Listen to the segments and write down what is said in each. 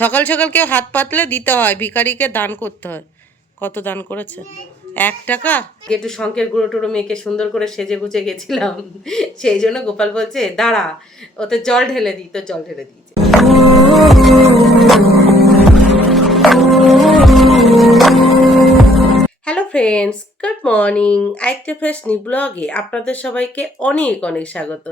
সকাল সকাল কেউ হাত পাতলে দিতে হয়, ভিখারিকে দান করতে হয়। কত দান করেছে? 1 টাকা। একটু শঙ্কের গুঁড়ো টুড়ো মেয়েকে সুন্দর করে সেজে গুজে গেছিলাম, সেই জন্য গোপাল বলছে দাঁড়া ওতে জল ঢেলে দিই, তো জল ঢেলে দিয়েছে। Hello friends, good morning. একটা ফ্রেশ নিউ ব্লগে আপনাদের সবাইকে অনেক অনেক স্বাগত।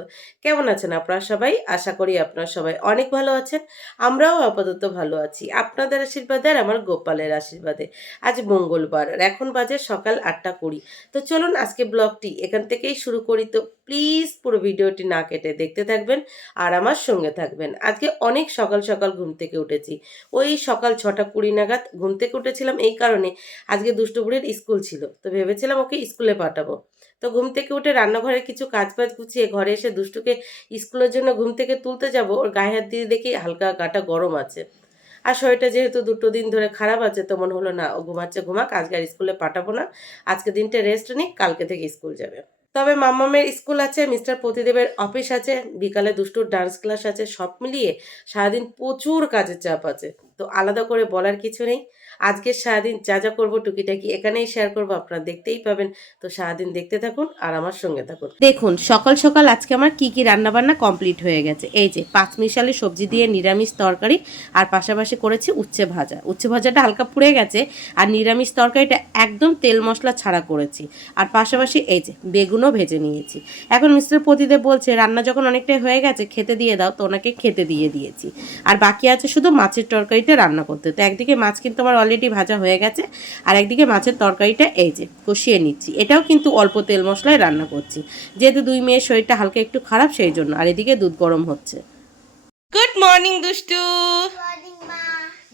কেমন আছেন আপনারা সবাই? আশা করি আপনারা সবাই অনেক ভালো আছেন। আমরাও আপাতত ভালো আছি আপনাদের আশীর্বাদে আর আমার গোপালের আশীর্বাদে। আজ মঙ্গলবার আর এখন বাজে সকাল 8:20। তো চলুন আজকে ব্লগটি এখান থেকেই শুরু করি। তো প্লিজ পুরো ভিডিওটি না কেটে দেখতে থাকবেন আর আমার সঙ্গে থাকবেন। আজকে অনেক সকাল সকাল ঘুম থেকে উঠেছি, ওই সকাল 6:20 নাগাদ ঘুম থেকে উঠেছিলাম। এই কারণে আজকে দুষ্টু বুড়ির স্কুল ছিল, তো ভেবেছিলাম ওকে স্কুলে পাঠাবো। তো ঘুম থেকে উঠে রান্নাঘরের কিছু কাজ বাজ গুছিয়ে ঘরে এসে দুষ্টুকে স্কুলের জন্য ঘুম থেকে তুলতে যাব, ওর গায়ে হাত দিয়ে দেখি হালকা গাটা গরম আছে। আর শরীরটা যেহেতু 2 দিন ধরে খারাপ আছে, তো মনে হলো না ও ঘুমাচ্ছে ঘুমাক, আজকে আর স্কুলে পাঠাবো না, আজকে দিনটা রেস্ট নিক, কালকে থেকে স্কুল যাবে। তবে মাম্মামের স্কুল আছে, মিস্টার প্রতিদেবের অফিস আছে, বিকালে দুষ্টুর ডান্স ক্লাস আছে, সব মিলিয়ে সারাদিন প্রচুর কাজের চাপ আছে। তো আলাদা করে বলার কিছু নেই, আজকে সারাদিন যা যা করবো টুকিটাকি এখানেই শেয়ার করবো, আপনারা দেখতেই পাবেন। তো সারাদিন দেখতে থাকুন আর আমার সঙ্গে থাকুন। দেখুন সকাল সকাল আজকে আমার কি কি রান্না বান্না কমপ্লিট হয়ে গেছে। এই যে 5 মিশালি সবজি দিয়ে নিরামিষ তরকারি, আর পাশাপাশি করেছি উচ্ছে ভাজা। উচ্ছে ভাজাটা হালকা পুড়ে গেছে, আর নিরামিষ তরকারিটা একদম তেল মশলা ছাড়া করেছি। আর পাশাপাশি এই যে বেগুনও ভেজে নিয়েছি। এখন মিস্টার প্রতিদেব বলছে রান্না যখন অনেকটাই হয়ে গেছে খেতে দিয়ে দাও, তো ওনাকে খেতে দিয়ে দিয়েছি। আর বাকি আছে শুধু মাছের তরকারিটা রান্না করতে। তো একদিকে মাছ কিন্তু আমার অলরেডি ভাজা হয়ে গেছে, আর একদিকে মাছের তরকারিটা এই যে কষিয়ে নিচ্ছি। এটাও কিন্তু অল্প তেল মশলায় রান্না করছি, যেহেতু 2 মেয়ের শরীরটা হালকা একটু খারাপ সেই জন্য। আর এদিকে দুধ গরম হচ্ছে। গুড মর্নিং দুষ্টু।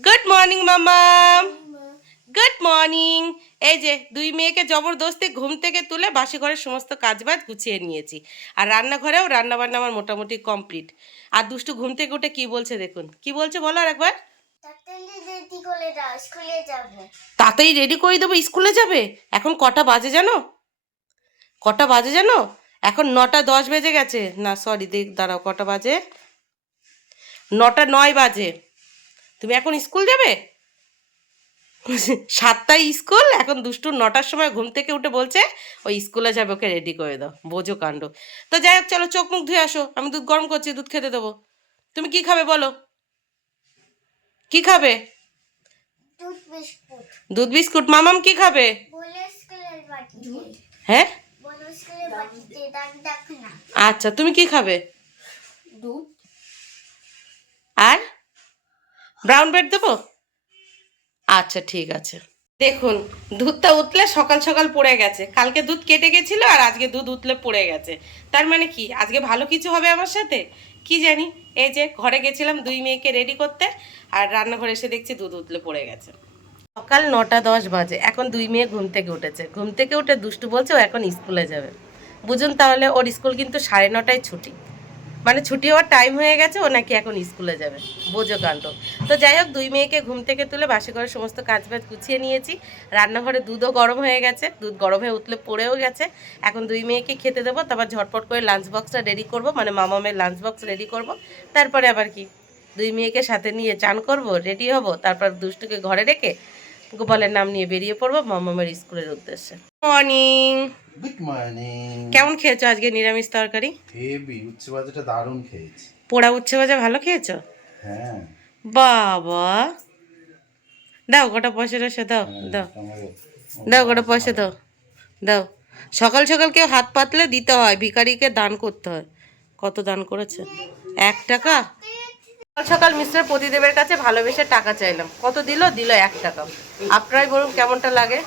গুড মর্নিং মামা। Good morning. এই যে 2 মেয়েকে জবরদস্তি ঘুম থেকে তুলে বাসি ঘরের সমস্ত কাজবাজ গুছিয়ে নিয়েছি, আর রান্নাঘরেও রান্নাবান্না আমার মোটামুটি কমপ্লিট। আর দুষ্টু ঘুম থেকে উঠে কি বলছে দেখুন, কি বলছে বলো আর একবার। তাড়াতাড়ি রেডি করে দেবো, স্কুলে যাবে। এখন কটা বাজে জানো? কটা বাজে জানো? এখন 9:10 বেজে গেছে। না সরি, দাঁড়াও, কটা বাজে? 9:09 বাজে। তুমি এখন স্কুল যাবে? 7টায় স্কুল, এখন দুষ্টুর 9টার সময় ঘুম থেকে উঠে বলছে ওই স্কুলে যাবে, ওকে রেডি করে দাও। বোঝো কাণ্ড। তো যাই হোক, চলো চোখ মুখ ধুয়ে আসো, আমি দুধ গরম করছি, দুধ খেতে দেবো। তুমি কি খাবে বলো, কি খাবে? দুধ বিস্কুট। মামাম কি খাবে? হ্যাঁ আচ্ছা, তুমি কি খাবে? দুধ আর ব্রাউন ব্রেড দেবো? আচ্ছা ঠিক আছে। দেখুন দুধটা উতলে সকাল সকাল পড়ে গেছে। কালকে দুধ কেটে গেছিল আর আজকে দুধ উতলে পড়ে গেছে। তার মানে কি আজকে ভালো কিছু হবে আমার সাথে, কি জানি। এই যে ঘরে গেছিলাম 2 মেয়েকে রেডি করতে, আর রান্নাঘরে এসে দেখছি দুধ উতলে পড়ে গেছে। সকাল 9:10 বাজে, এখন 2 মেয়ে ঘুম থেকে উঠেছে। ঘুম থেকে উঠে দুষ্টু বলছে ও এখন স্কুলে যাবে। বুঝুন তাহলে, ওর স্কুল কিন্তু 9:30টায় ছুটি, মানে ছুটি হওয়ার টাইম হয়ে গেছে, ও নাকি এখন স্কুলে যাবে। বোঝো কাণ্ড। তো যাই হোক, 2 মেয়েকে ঘুম থেকে তুলে বাসি ঘরে সমস্ত কাজ বাজ গুছিয়ে নিয়েছি। রান্নাঘরে দুধও গরম হয়ে গেছে, দুধ গরম হয়ে উঠলে পড়েও গেছে। এখন 2 মেয়েকে খেতে দেবো, তারপর ঝটপট করে লাঞ্চ বক্সটা রেডি করব, মানে মামামের লাঞ্চ বক্স রেডি করব। তারপরে আবার কি 2 মেয়েকে সাথে নিয়ে চান করব, রেডি হব, তারপর দুষ্টুকে ঘরে রেখে গোপালের নাম নিয়ে বেরিয়ে পড়বো মামামের স্কুলের উদ্দেশ্যে। মর্নিং। Good morning. কেমন খেয়েছো আজকে নিরামিষ তরকারি? হেভি, উচ্ছে ভাজাটা দারুণ খেয়েছি। পোড়া উচ্ছে ভাজা ভালো খেয়েছো? হ্যাঁ বাবা, দাও গোটা পয়সা টয়সা দাও, দাও দাও, গোটা পয়সা দাও, দাও। সকাল সকাল কেউ হাত পাতলে দিতে হয়, ভিখারিকে দান করতে হয়। কত দান করেছে? 1 টাকা। সকাল সকাল মিস্টার প্রতিদেবের কাছে ভালোবেসে টাকা চাইলাম, কত দিল? দিল 1 টাকা। আপনারাই বলুন কেমনটা লাগে।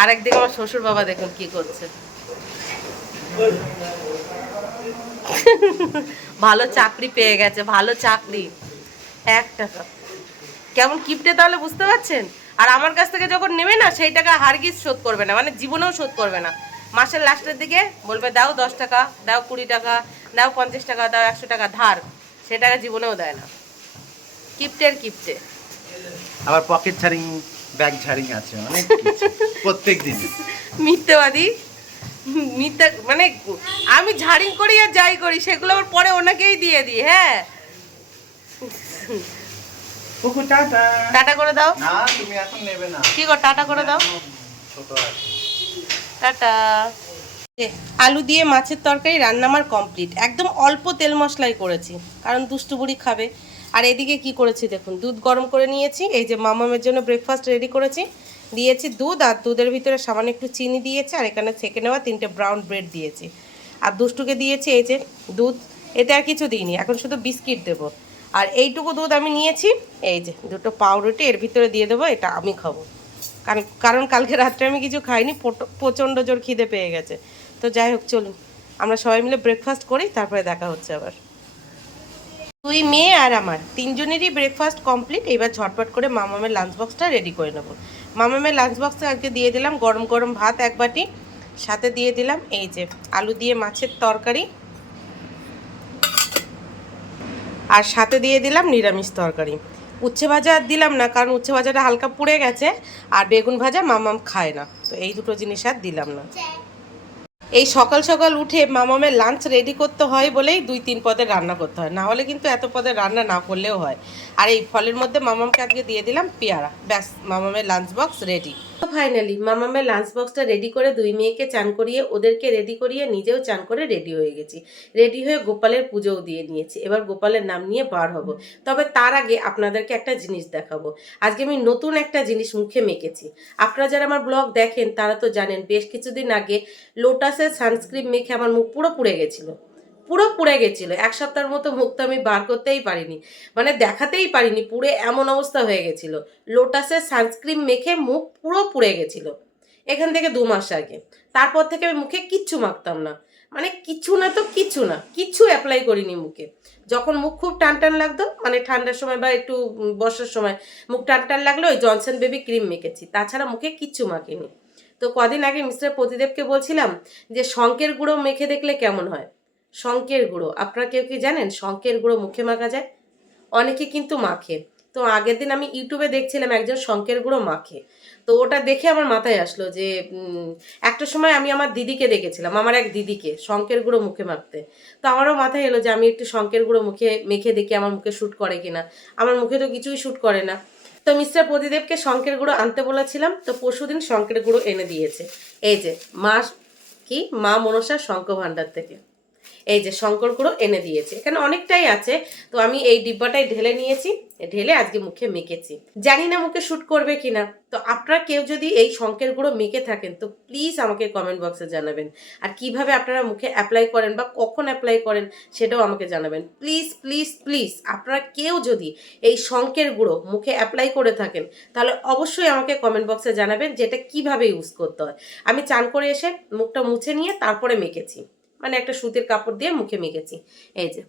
আর একদিকে আমার শ্বশুর বাবা দেখুন কি করছে। ভালো চাকরি পেয়ে গেছে, ভালো চাকরি। 1 টাকা কেমন কিপটে তাহলে বুঝতে পারছেন। আর আমার কাছ থেকে যখন নেবে না, সেই টাকা হারগিজ শোধ করবে না, মানে জীবনেও শোধ করবে না। মাসের লাস্টের দিকে বলবে দাও 10 টাকা, দাও 20 টাকা, দাও 50 টাকা, দাও 100 টাকা ধার, সে টাকা জীবনেও দেয় না। কিপটের কিপটে। আবার পকেট ছাড়িং, ব্যাগ ছাড়িং আছে অনেক কিছু প্রত্যেক দিন। মিথ্যেবাদী, মিথ্যা মানে আমি ঝাড়িং করি আর যাই করি সেগুলো আবার পরে ওনাকেই দিয়ে দিই। হ্যাঁ কুকু টাটা। টাটা করে দাও। না তুমি এখন নেবে না। কি গো টাটা করে দাও। ছোট আছে। টাটা। আলু দিয়ে মাছের তরকারি রান্না আমার কমপ্লিট। একদম অল্প তেল মশলাই করেছি, কারণ দুষ্টু বুড়ি খাবে। আর এদিকে কি করেছি দেখুন, দুধ গরম করে নিয়েছি। এই যে মামামের জন্য ব্রেকফাস্ট রেডি করেছি। দিয়েছি দুধ, আর দুধের ভিতরে সামান্য একটু চিনি দিয়েছি, আর এখানে ছেঁকে নেওয়া 3টে ব্রাউন ব্রেড দিয়েছি। আর দুষ্টুকে দিয়েছি এই যে দুধ। এতে আর কিছু দিইনি, এখন শুধু বিস্কিট দেবো। আর এইটুকু দুধ আমি নিয়েছি। এই যে 2টো পাউরুটি এর ভিতরে দিয়ে দেবো, এটা আমি খাবো। কারণ কালকে রাত্রে আমি কিছু খাইনি, প্রচণ্ড জোর খিদে পেয়ে গেছে। তো যাই হোক, চলুন আমরা সবাই মিলে ব্রেকফাস্ট করি, তারপরে দেখা হচ্ছে আবার। 2 মেয়ে আর আমার 3জনেরই ব্রেকফাস্ট কমপ্লিট। এবার ঝটপট করে মামামের লাঞ্চ বক্সটা রেডি করে নেব। মামামের লাঞ্চ বক্সে আজকে দিয়ে দিলাম গরম গরম ভাত 1 বাটি, সাথে দিয়ে দিলাম এই যে আলু দিয়ে মাছের তরকারি, আর সাথে দিয়ে দিলাম নিরামিষ তরকারি। উচ্ছে ভাজা আর দিলাম না, কারণ উচ্ছে ভাজাটা হালকা পুড়ে গেছে, আর বেগুন ভাজা মামাম খায় না, তো এই দুটো জিনিস আর দিলাম না। এই সকাল সকাল উঠে মামামের লাঞ্চ রেডি করতে হয় বলেই 2-3 পদের রান্না করতে হয়, না হলে কিন্তু এত পদের রান্না না করলেও হয়। আর এই ফলের মধ্যে মামামকে আজকে দিয়ে দিলাম পেয়ারা, ব্যাস মামামের লাঞ্চ বক্স রেডি। তো ফাইনালি মামামের লাঞ্চ বক্সটা রেডি করে 2 মেয়েকে চান করিয়ে, ওদেরকে রেডি করিয়ে নিজেও চান করে রেডি হয়ে গেছি। রেডি হয়ে গোপালের পুজোও দিয়ে নিয়েছি। এবার গোপালের নাম নিয়ে বার হব। তবে তার আগে আপনাদেরকে একটা জিনিস দেখাবো। আজকে আমি নতুন একটা জিনিস মুখে মেখেছি। আপনারা যারা আমার ব্লগ দেখেন তারা তো জানেন, বেশ কিছুদিন আগে লোটাসের সানস্ক্রিন মেখে আমার মুখ পুরো পুড়ে গেছিলো। পুরো পুড়ে গেছিলো, 1 সপ্তাহের মতো মুখ তো আমি বার করতেই পারিনি, মানে দেখাতেই পারিনি, পুড়ে এমন অবস্থা হয়ে গেছিলো। লোটাসের সানস্ক্রিন মেখে মুখ পুরো পুড়ে গেছিলো এখান থেকে 2 মাস আগে। তারপর থেকে আমি মুখে কিচ্ছু মাখতাম না, মানে কিছু না তো কিছু না, কিছু অ্যাপ্লাই করিনি মুখে। যখন মুখ খুব টান টান লাগতো, মানে ঠান্ডার সময় বা একটু বর্ষার সময় মুখ টান টান লাগলো, ওই জনসন বেবি ক্রিম মেখেছি, তাছাড়া মুখে কিচ্ছু মাখিনি। তো কদিন আগে মিস্টার প্রতিদেবকে বলছিলাম যে শঙ্কের গুঁড়ো মেখে দেখলে কেমন হয়। শঙ্কের গুঁড়ো আপনারা কেউ কি জানেন শঙ্কের গুঁড়ো মুখে মাখা যায়? অনেকে কিন্তু মাখে। তো আগের দিন আমি ইউটিউবে দেখছিলাম একজন শঙ্কের গুঁড়ো মাখে, তো ওটা দেখে আমার মাথায় আসলো যে একটা সময় আমি আমার দিদিকে দেখেছিলাম, আমার এক দিদিকে শঙ্কের গুঁড়ো মুখে মাখতে। তো আমারও মাথায় এলো যে আমি একটু শঙ্কের গুঁড়ো মুখে মেখে দেখি আমার মুখে শ্যুট করে কিনা। আমার মুখে তো কিছুই শ্যুট করে না। তো মিস্টার প্রদীপকে শঙ্কের গুঁড়ো আনতে বলেছিলাম, তো পরশুদিন শঙ্কের গুঁড়ো এনে দিয়েছে। এই যে মা মনসার শঙ্খ ভাণ্ডার থেকে এই যে শঙ্কর গুঁড়ো এনে দিয়েছে। এখানে অনেকটাই আছে, তো আমি এই ডিব্বাটাই ঢেলে নিয়েছি, ঢেলে আজকে মুখে মেখেছি। জানি না মুখে শ্যুট করবে কিনা। তো আপনারা কেউ যদি এই শঙ্কের গুঁড়ো মেখে থাকেন তো প্লিজ আমাকে কমেন্ট বক্সে জানাবেন। আর কিভাবে আপনারা মুখে অ্যাপ্লাই করেন বা কখন অ্যাপ্লাই করেন সেটাও আমাকে জানাবেন। প্লিজ প্লিজ প্লিজ আপনারা কেউ যদি এই শঙ্কের গুঁড়ো মুখে অ্যাপ্লাই করে থাকেন তাহলে অবশ্যই আমাকে কমেন্ট বক্সে জানাবেন যে এটা কীভাবে ইউজ করতে হয়। আমি চান করে এসে মুখটা মুছে নিয়ে তারপরে মেখেছি, মানে একটা সুতির কাপড় দিয়ে মুখে মেখেছি। এই যে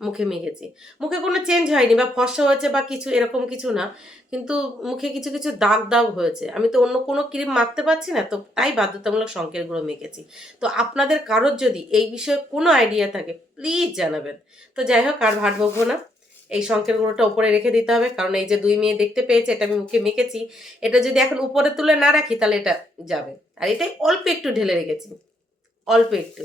মুখে মেখেছি, মুখে কোনো চেঞ্জ হয়নি বা ফর্সা হয়েছে বা কিছু এরকম কিছু না, কিন্তু মুখে কিছু কিছু দাগ দাগ হয়েছে। আমি তো অন্য কোনো ক্রিম মাখতে পারছি না, তো তাই বাধ্যতামূলক শঙ্কের গুঁড়ো মেখেছি। তো আপনাদের কারোর যদি এই বিষয়ে কোনো আইডিয়া থাকে প্লিজ জানাবেন। তো যাই হোক, আর ভাট বকবো না, এই শঙ্কের গুঁড়োটা উপরে রেখে দিতে হবে, কারণ এই যে 2 মেয়ে দেখতে পেয়েছে এটা আমি মুখে মেখেছি, এটা যদি এখন উপরে তুলে না রাখি তাহলে এটা যাবে। আর এটাই অল্প একটু ঢেলে রেখেছি, অল্প একটু।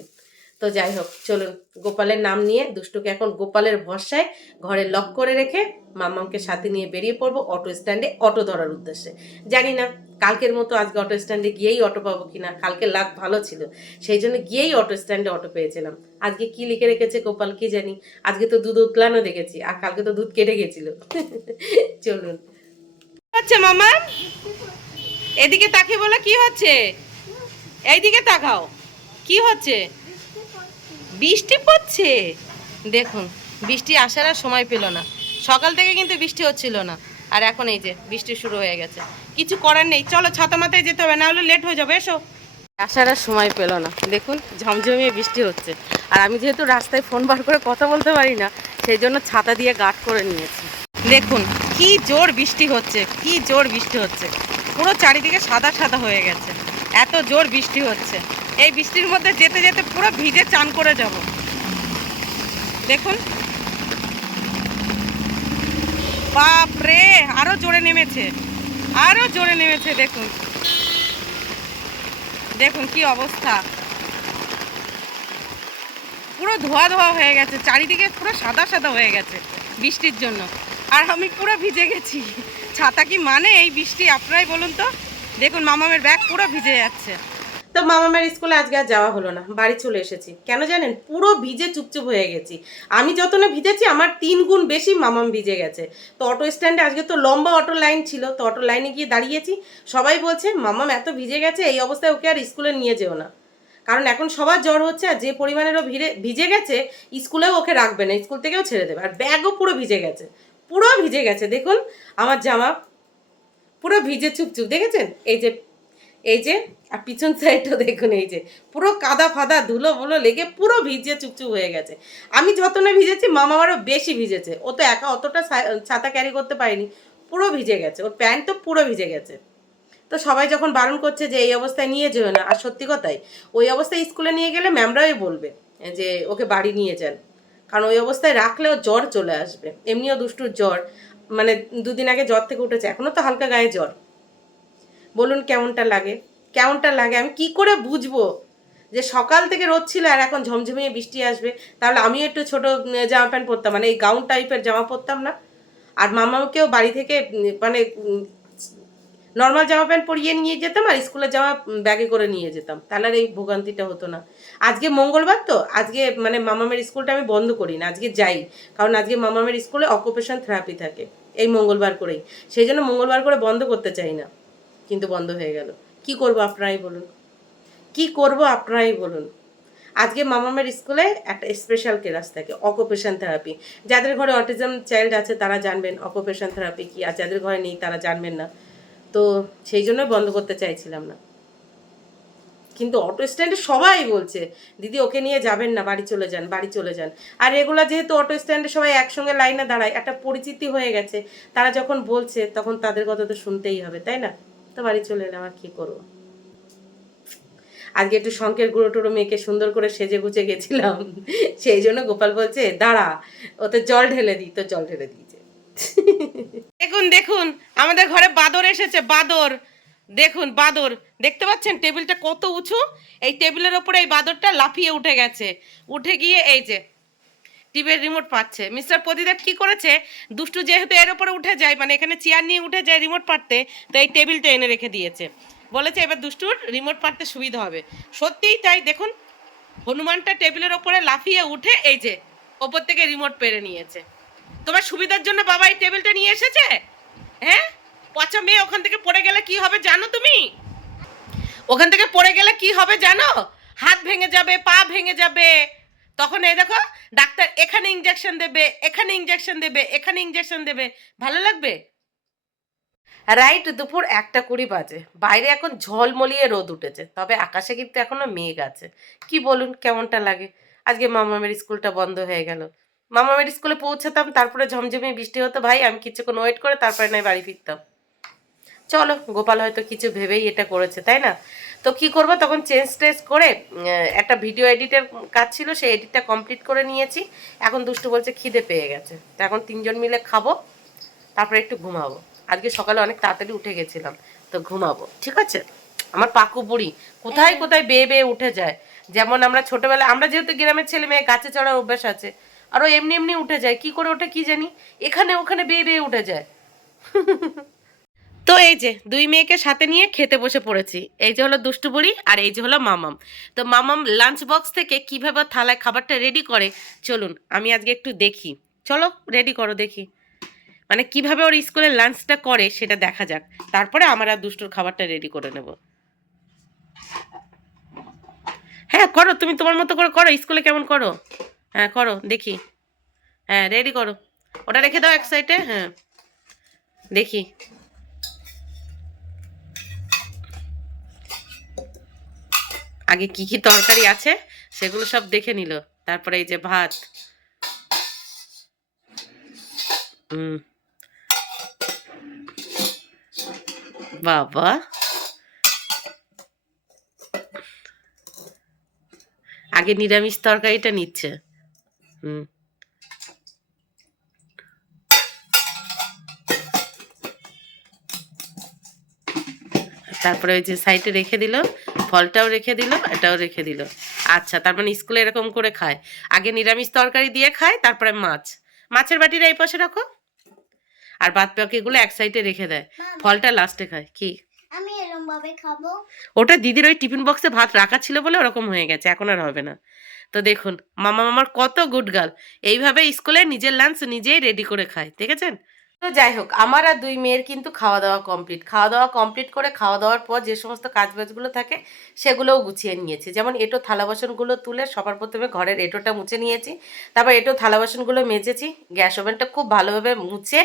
তো যাই হোক, চলুন গোপালের নাম নিয়ে দুষ্টুকে এখন গোপালের ভরসায় ঘরে লক করে রেখে মামাকে সাথে নিয়ে বেরিয়ে পড়বো অটো স্ট্যান্ডে অটো ধরার উদ্দেশ্যে। জানি না কালকের মতো আজকে অটো স্ট্যান্ডে গিয়েই অটো পাবো কিনা, কালকে লাক ভালো ছিল সেই জন্য গিয়েই অটো স্ট্যান্ডে অটো পেয়েছিলাম। আজকে কি লিখে রেখেছে গোপাল কি জানি, আজকে তো দুধ উতলানো দেখেছি, আর কালকে তো দুধ কেটে গেছিল। চলুন। হচ্ছে মামা, এদিকে তাকিয়ে বলো কি হচ্ছে, এইদিকে তাকাও, কি হচ্ছে? বৃষ্টি পড়ছে, দেখুন বৃষ্টি আসার আর সময় পেল না। সকাল থেকে কিন্তু বৃষ্টি হচ্ছিল না, আর এখন এই যে বৃষ্টি শুরু হয়ে গেছে। কিছু করার নেই, চলো ছাতা মাথায় যেতে হবে, না হলে লেট হয়ে যাবে। এসো। আসার আর সময় পেল না, দেখুন ঝমঝমিয়ে বৃষ্টি হচ্ছে। আর আমি যেহেতু রাস্তায় ফোন বার করে কথা বলতে পারি না, সেই জন্য ছাতা দিয়ে গার্ড করে নিয়েছি। দেখুন কি জোর বৃষ্টি হচ্ছে, কি জোর বৃষ্টি হচ্ছে, পুরো চারিদিকে সাদা সাদা হয়ে গেছে, এত জোর বৃষ্টি হচ্ছে। এই বৃষ্টির মধ্যে যেতে যেতে পুরো ভিজে চান করে যাব। দেখুন বাপ রে, আরো জোরে নেমেছে, আরো জোরে নেমেছে। দেখুন দেখুন কি অবস্থা, পুরো ধোয়া ধোয়া হয়ে গেছে, চারিদিকে পুরো সাদা সাদা হয়ে গেছে। বৃষ্টির জন্য। আর আমি পুরো ভিজে গেছি। ছাতা কি মানে এই বৃষ্টি, আপনারাই বলুন তো। দেখুন মামামের ব্যাগ পুরো ভিজে যাচ্ছে। তো মামামের স্কুলে আজকে আর যাওয়া হলো না, বাড়ি চলে এসেছি। কেন জানেন? পুরো ভিজে চুপচুপ হয়ে গেছি। আমি যত না ভিজেছি, আমার 3 গুণ বেশি মামাম ভিজে গেছে। তো অটো স্ট্যান্ডে আজকে তো লম্বা অটো লাইন ছিল, তো অটো লাইনে গিয়ে দাঁড়িয়েছি। সবাই বলছে মামাম এত ভিজে গেছে, এই অবস্থায় ওকে আর স্কুলে নিয়ে যেও না। কারণ এখন সবার জ্বর হচ্ছে, আর যে পরিমাণেরও ভিজে গেছে, স্কুলেও ওকে রাখবে না, স্কুল থেকেও ছেড়ে দেবে। আর ব্যাগও পুরো ভিজে গেছে, পুরো ভিজে গেছে। দেখুন আমার জামা পুরো ভিজে চুপচুপ, দেখেছেন? এই যে আর পিছন সাইডটা দেখুন, এই যে পুরো কাদা ফাদা ধুলো বুলো লেগে পুরো ভিজে চুপচুপ হয়ে গেছে। আমি যত না ভিজেছি, মামা আমারও বেশি ভিজেছে। ও তো একা অতটা ছাতা ক্যারি করতে পারেনি, পুরো ভিজে গেছে। ওর প্যান্ট তো পুরো ভিজে গেছে। তো সবাই যখন বারণ করছে যে এই অবস্থায় নিয়ে যেও না, আর সত্যি কথাই ওই অবস্থায় স্কুলে নিয়ে গেলে ম্যামরাই বলবে যে ওকে বাড়ি নিয়ে যান। কারণ ওই অবস্থায় রাখলেও জ্বর চলে আসবে। এমনিও দুষ্টুর জ্বর, মানে 2 দিন আগে জ্বর থেকে উঠেছে, এখনও তো হালকা গায়ে জ্বর। বলুন কেমনটা লাগে? কেমনটা লাগে আমি কি করে বুঝবো যে সকাল থেকে রোদ ছিল আর এখন ঝমঝমিয়ে বৃষ্টি আসবে? তাহলে আমিও একটু ছোট জামা প্যান্ট পরতাম, মানে এই গাউন টাইপের জামা পরতাম না? আর মামাকেও বাড়ি থেকে মানে নর্মাল জামা প্যান্ট পরিয়ে নিয়ে যেতাম, আর স্কুলের জামা ব্যাগে করে নিয়ে যেতাম। তাহলে আর এই ভোগান্তিটা হতো না। আজকে মঙ্গলবার তো, আজকে মানে মামামের স্কুলটা আমি বন্ধ করি না, আজকে যাই। কারণ আজকে মামামের স্কুলে অকুপেশন থেরাপি থাকে এই মঙ্গলবার করেই। সেই জন্য মঙ্গলবার করে বন্ধ করতে চাই না, কিন্তু বন্ধ হয়ে গেল। কি করব আপনারাই বলুন, কি করব আপনারাই বলুন। আজকে মামামের স্কুলে একটা স্পেশাল ক্লাস থাকে, অকুপেশন থেরাপি। যাদের ঘরে অটিজম চাইল্ড আছে তারা জানবেন অকুপেশন থেরাপি কি, আর যাদের ঘরে নেই তারা জানবেন না। তো সেই জন্য বন্ধ করতে চাইছিলাম না। কিন্তু অটো স্ট্যান্ডে সবাই বলছে দিদি ওকে নিয়ে যাবেন না, বাড়ি চলে যান, বাড়ি চলে যান। আর রেগুলার যেহেতু অটো স্ট্যান্ডে সবাই একসঙ্গে লাইনে দাঁড়ায়, একটা পরিচিতি হয়ে গেছে। তারা যখন বলছে তখন তাদের কথা তো শুনতেই হবে, তাই না? তো বাড়ি চলে এলাম, আর কি করবো। আজকে একটু শঙ্কের গুঁড়ো টুড়ো মেয়েকে সুন্দর করে সেজে গুজে গেছিলাম, সেই জন্য গোপাল বলছে দাঁড়া ওতে জল ঢেলে দিই, তো জল ঢেলে দিয়েছে। দেখুন দেখুন আমাদের ঘরে বাদর এসেছে, বাদর। দেখুন বাদর, দেখতে পাচ্ছেন টেবিলটা কত উঁচু? এই টেবিলের ওপরে এই বাদরটা লাফিয়ে উঠে গেছে। উঠে গিয়ে এই যে টিভির রিমোট পাচ্ছে। মিস্টার প্রদীপ কি করেছে, দুষ্টু যেহেতু এর উপরে উঠে যায়, মানে এখানে চেয়ার নিয়ে উঠে যায় রিমোট পাড়তে, তো এই টেবিলটা এনে রেখে দিয়েছে। বলেছে এবার দুষ্টুর রিমোট পাড়তে সুবিধা হবে। সত্যিই তাই, দেখুন হনুমানটা টেবিলের ওপরে লাফিয়ে উঠে এই যে ওপর থেকে রিমোট পেরে নিয়েছে। তোমার সুবিধার জন্য বাবা এই টেবিলটা নিয়ে এসেছে। হ্যাঁ, পচা মেয়ে, ওখান থেকে পড়ে গেলে কি হবে জানো তুমি? ওখান থেকে পড়ে গেলে কি হবে জানো? হাত ভেঙে যাবে, পা ভেঙে যাবে। তখন এই দেখো ডাক্তার এখানে ইঞ্জেকশন দেবে, এখানে ইঞ্জেকশন দেবে, এখানে ইঞ্জেকশন দেবে। ভালো লাগবে? রাইট দুপুর 1:20 বাজে, বাইরে এখন ঝলমলিয়ে রোদ উঠেছে, তবে আকাশে কিন্তু এখনো মেঘ আছে। কি বলুন কেমনটা লাগে? আজকে মামামের স্কুলটা বন্ধ হয়ে গেল। মামামের স্কুলে পৌঁছাতাম, তারপরে ঝমঝমিয়ে বৃষ্টি হতো, ভাই আমি কিছুক্ষণ ওয়েট করে তারপরে নয় বাড়ি ফিরতাম। চলো, গোপাল হয়তো কিছু ভেবেই এটা করেছে, তাই না? তো কি করব, তখন চেঞ্জ টেঞ্জ করে একটা ভিডিও এডিটের কাজ ছিল, সেই এডিটটা কমপ্লিট করে নিয়েছি। এখন দুষ্টু বলছে খিদে পেয়ে গেছে, তো এখন 3জন মিলে খাবো, তারপরে একটু ঘুমাবো। আজকে সকালে অনেক তাড়াতাড়ি উঠে গেছিলাম, তো ঘুমাবো, ঠিক আছে? আমার পাকু বুড়ি কোথায় কোথায় বেয়ে বেয়ে উঠে যায়। যেমন আমরা ছোটবেলায়, আমরা যেহেতু গ্রামের ছেলে মেয়ে, গাছে চড়ার অভ্যাস আছে, আরও এমনি এমনি উঠে যায়। কি করে ওঠে কি জানি, এখানে ওখানে বেয়ে বেয়ে উঠে যায়। তো এই যে 2 মেয়েকে সাথে নিয়ে খেতে বসে পড়েছি। এই যে হলো দুষ্টু বুড়ি, আর এই যে হলো মামাম। তো মামাম লাঞ্চ বক্স থেকে কিভাবে থালায় খাবারটা রেডি করে, চলুন আমি আজকে একটু দেখি। চলো রেডি করো দেখি, মানে কিভাবে ওর স্কুলের লাঞ্চটা করে সেটা দেখা যাক, তারপরে আমরা দুষ্টুর খাবারটা রেডি করে নেব। হ্যাঁ করো, তুমি তোমার মতো করে করো, স্কুলে কেমন করো। হ্যাঁ করো দেখি। হ্যাঁ রেডি করো, ওটা রেখে দাও এক সাইডে। হ্যাঁ দেখি। আগে কি কি তরকারি আছে সেগুলো সব দেখে নিল, তারপরে এই যে ভাত। হুম, বাবা আগে নিরামিষ তরকারিটা নিচ্ছে। হুম, তারপরে ওই যে সাইডে রেখে দিল, ফলটাও রেখে দিল, এটাও রেখে দিল। আচ্ছা, তার মানে স্কুলে এরকম করে খায়, আগে নিরামিষ তরকারি দিয়ে খায়, তারপরে মাছ। মাছের বাটিটা এই পাশে রাখো, আর বাদ বাকিগুলো এক সাইডে রেখে দেয়, ফলটা লাস্টে খায়। কি আমি এরকম ভাবে খাবো? ওটা দিদির ওই টিফিন বক্সে ভাত রাখা ছিল বলে ওরকম হয়ে গেছে, এখন আর হবে না। তো দেখুন মামার কত গুড গার্ল, এইভাবে স্কুলে নিজের লাঞ্চ নিজেই রেডি করে খায়, দেখেছেন? তো যাই হোক, আমার আর দুই মেয়ের কিন্তু খাওয়া দাওয়া কমপ্লিট। খাওয়া দাওয়া কমপ্লিট করে খাওয়া দাওয়ার পর যে সমস্ত কাজবাজগুলো থাকে সেগুলোও গুছিয়ে নিয়েছি। যেমন এঁটো থালা বাসনগুলো তুলে সবার প্রথমে ঘরের এঁটোটা মুছে নিয়েছি, তারপর এঁটো থালা বাসনগুলো মেজেছি, গ্যাস ওভেনটা খুব ভালোভাবে মুছে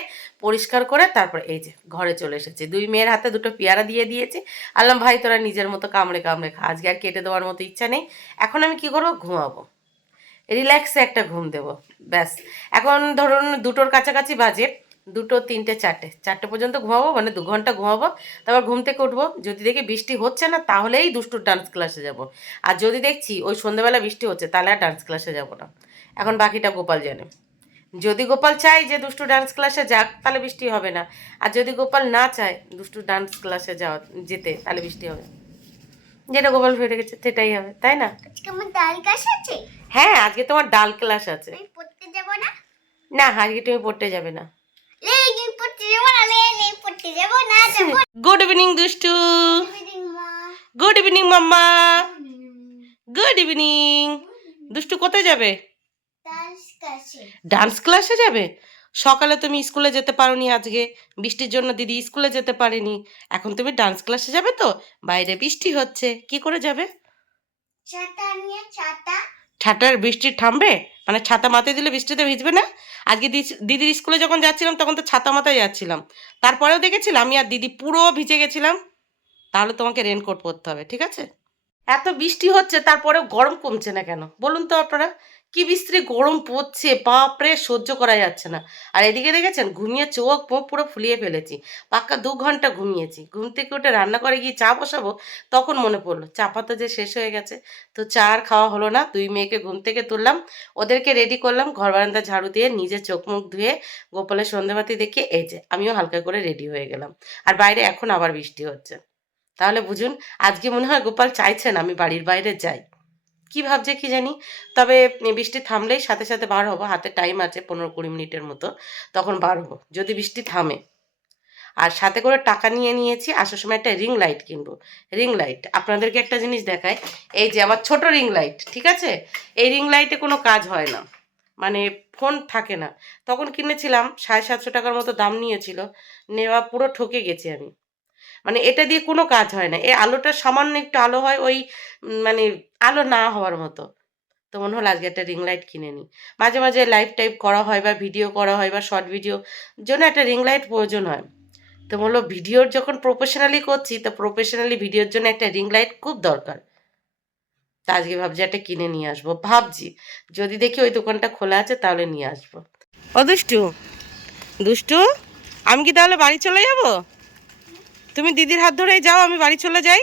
পরিষ্কার করে তারপর এই যে ঘরে চলে এসেছি। দুই মেয়ের হাতে দুটো পেয়ারা দিয়ে দিয়েছি, আল্লাম ভাই তোরা নিজের মতো কামড়ে কামড়ে খা, আজকে আর কেটে দেওয়ার মতো ইচ্ছা নেই। এখন আমি কি করবো, ঘুমাবো, রিল্যাক্সে একটা ঘুম দেবো, ব্যাস। এখন ধরুন 2টোর কাছাকাছি বাজে, 2টো 3টে 4টে পর্যন্ত ঘুমাবো, মানে 2 ঘন্টা ঘুমাবো। তারপর ঘুম থেকে উঠবো, যদি দেখি বৃষ্টি হচ্ছে না তাহলেই দুষ্টুর ডান্স ক্লাসে যাব, আর যদি দেখছি ওই সন্ধ্যেবেলা বৃষ্টি হচ্ছে তাহলে আর ডান্স ক্লাসে যাব না। এখন বাকিটা গোপাল জানে। যদি গোপাল চায় যে দুষ্টু ডান্স ক্লাসে যাক তাহলে বৃষ্টি হবে না, আর যদি গোপাল না চায় দুষ্টু ডান্স ক্লাসে যেতে তাহলে বৃষ্টি হবে। যেটা গোপাল ফেটে গেছে সেটাই হবে, তাই না? আজকে আমার ডাল কাশ আছে। হ্যাঁ, আজকে তোমার ডাল ক্লাস আছে। আমি পড়তে যাব না? না, আজকে তুমি পড়তে যাবে না। লেই পড়তে যাব না, লেই পড়তে যাব না, যাব। গুড ইভিনিং দুষ্টু, মা। গুড ইভিনিং মাম্মা, গুড ইভিনিং। দুষ্টু কোথায় যাবে? ডাল কাশে। ডান্স ক্লাসে যাবে? সকালে তুমি স্কুলে যেতে পারোনি, আজকে বৃষ্টির জন্য দিদি স্কুলে যেতে পারেনি, এখন তুমি ডান্স ক্লাসে যাবে? তো বাইরে বৃষ্টি হচ্ছে, কি করে যাবে? ছাতা নিয়ে, ছাতা। ছাতার বৃষ্টি থামবে? মানে ছাতা মাথায় দিলে বৃষ্টিতে ভিজবে না? আজকে দিদির স্কুলে যখন যাচ্ছিলাম তখন তো ছাতা মাথায় যাচ্ছিলাম, তারপরেও দেখেছিলাম আমি আর দিদি পুরো ভিজে গেছিলাম। তাহলে তোমাকে রেনকোট পরতে হবে, ঠিক আছে? এত বৃষ্টি হচ্ছে তারপরেও গরম কমছে না কেন বলুন তো আপনারা? কি বিশ্রী গরম পড়ছে, বাপরে, সহ্য করা যাচ্ছে না। আর এদিকে দেখেছেন ঘুমিয়ে চোখ মুখ পুরো ফুলিয়ে ফেলেছি, পাক্কা 2 ঘন্টা ঘুমিয়েছি। ঘুম থেকে উঠে রান্না করে গিয়ে চা বসাবো, তখন মনে পড়লো চা পাতা যে শেষ হয়ে গেছে। তো চা আর খাওয়া হলো না। 2 মেয়েকে ঘুম থেকে তুললাম, ওদেরকে রেডি করলাম, ঘর বারান্দা ঝাড়ু দিয়ে নিজে চোখ মুখ ধুয়ে গোপালের সন্ধ্যাবাতি দেখে এই যে আমিও হালকা করে রেডি হয়ে গেলাম। আর বাইরে এখন আবার বৃষ্টি হচ্ছে, তাহলে বুঝুন আজকে মনে হয় গোপাল চাইছেন আমি বাড়ির বাইরে যাই। কি ভাবছে কি জানি, তবে বৃষ্টি থামলেই সাথে সাথে বার হবো, হাতে টাইম আছে 15-20 মিনিটের মতো, তখন বার হবো যদি বৃষ্টি থামে। আর সাথে করে টাকা নিয়ে নিয়েছি, আসার সময় একটা রিং লাইট কিনবো। রিং লাইট আপনাদেরকে একটা জিনিস দেখায়, এই যে আমার ছোট রিং লাইট, ঠিক আছে? এই রিং লাইটে কোনো কাজ হয় না, মানে ফোন থাকে না। তখন কিনেছিলাম 750 টাকার মতো দাম নিয়েছিল, নেওয়া পুরো ঠকে গেছি আমি। মানে এটা দিয়ে কোনো কাজ হয় না, এই আলোটা সামান্য একটু আলো হয়, ওই মানে আলো না হওয়ার মতো। তো মনে হলো আজকে একটা রিং লাইট কিনে নিই। মাঝে মাঝে লাইভ টাইপ করা হয় বা ভিডিও করা হয় বা শর্ট ভিডিও জন্য একটা রিং লাইট প্রয়োজন হয়। তো বললো ভিডিওর যখন প্রফেশনালি করছি, তো প্রফেশনালি ভিডিওর জন্য একটা রিং লাইট খুব দরকার। তা আজকে ভাবছি একটা কিনে নিয়ে আসবো, ভাবছি যদি দেখি ওই দোকানটা খোলা আছে তাহলে নিয়ে আসবো। ও দুষ্টু, দুষ্টু, আমি কি তাহলে বাড়ি চলে যাবো? তুমি দিদির হাত ধরেই যাও, আমি বাড়ি চলে যাই।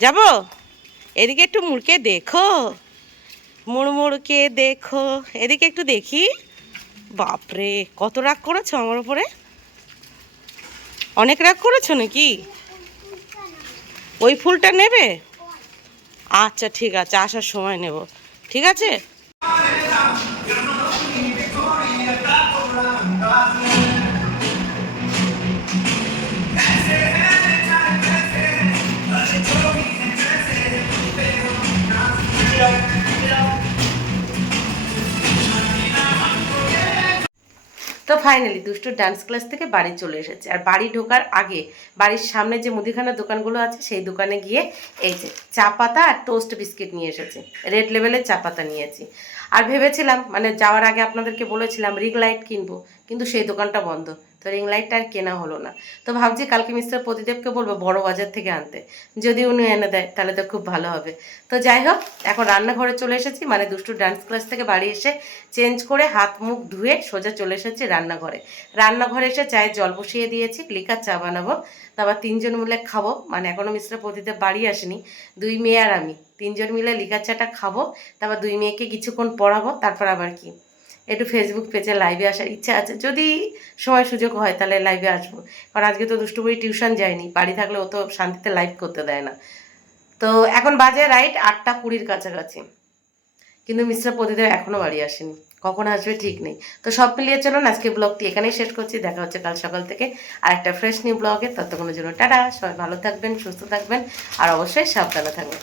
যাব? এদিকে একটু মুড়কে দেখো, মুড়মুড়কে দেখো, এদিকে একটু দেখি। বাপরে, কত রাগ করেছো আমার উপরে? অনেক রাগ করেছো নাকি? ওই ফুলটা নেবে? আচ্ছা ঠিক আছে, আসার সময় নেব, ঠিক আছে। তো ফাইনালি দুষ্টুর ডান্স ক্লাস থেকে বাড়ি চলে এসেছে। আর বাড়ি ঢোকার আগে বাড়ির সামনে যে মুদিখানার দোকানগুলো আছে সেই দোকানে গিয়ে এই যে চা পাতা আর টোস্ট বিস্কিট নিয়ে এসেছি, রেড লেভেলের চা পাতা নিয়েছি। আর ভেবেছিলাম মানে যাওয়ার আগে আপনাদেরকে বলেছিলাম রিং লাইট কিনবো, কিন্তু সেই দোকানটা বন্ধ, তো রিং লাইটটা আর কেনা হলো না। তো ভাবছি কালকে মিস্টার প্রদীপকে বলবো বড় বাজার থেকে আনতে, যদি উনি এনে দেয় তাহলে তো খুব ভালো হবে। তো যাই হোক, এখন রান্নাঘরে চলে এসেছি, মানে দুষ্টু ডান্স ক্লাস থেকে বাড়ি এসে চেঞ্জ করে হাত মুখ ধুয়ে সোজা চলে এসেছি রান্নাঘরে। রান্নাঘরে এসে চায়ের জল বসিয়ে দিয়েছি, লিকার চা বানাবো, তারপর 3 জন মিলে খাবো। মানে এখনও মিস্টার প্রদীপ বাড়ি আসেনি, 2 মেয়ে আর আমি 3 জন মিলে লিকার চাটা খাবো, তারপর 2 মেয়েকে কিছুক্ষণ পড়াবো, তারপর আবার কি একটু ফেসবুক পেজে লাইভে আসার ইচ্ছা আছে, যদি সময় সুযোগ হয় তাহলে লাইভে আসবো। কারণ আজকে তো দুষ্টুবুড়ি টিউশন যায়নি, বাড়ি থাকলে ও তো শান্তিতে লাইভ করতে দেয় না। তো এখন বাজে রাইট 8টা 20 কাছাকাছি, কিন্তু মিস্টার প্রদীপ এখনও বাড়ি আসেনি। কখন আসবে ঠিক নেই। তো সব মিলিয়ে চলুন আজকে ব্লগটি এখানেই শেষ করছি। দেখা হচ্ছে কাল সকাল থেকে আর একটা ফ্রেশ নিউ ব্লগে। ততক্ষণের জন্য টাটা, সবাই ভালো থাকবেন, সুস্থ থাকবেন আর অবশ্যই সাবধানে থাকবেন।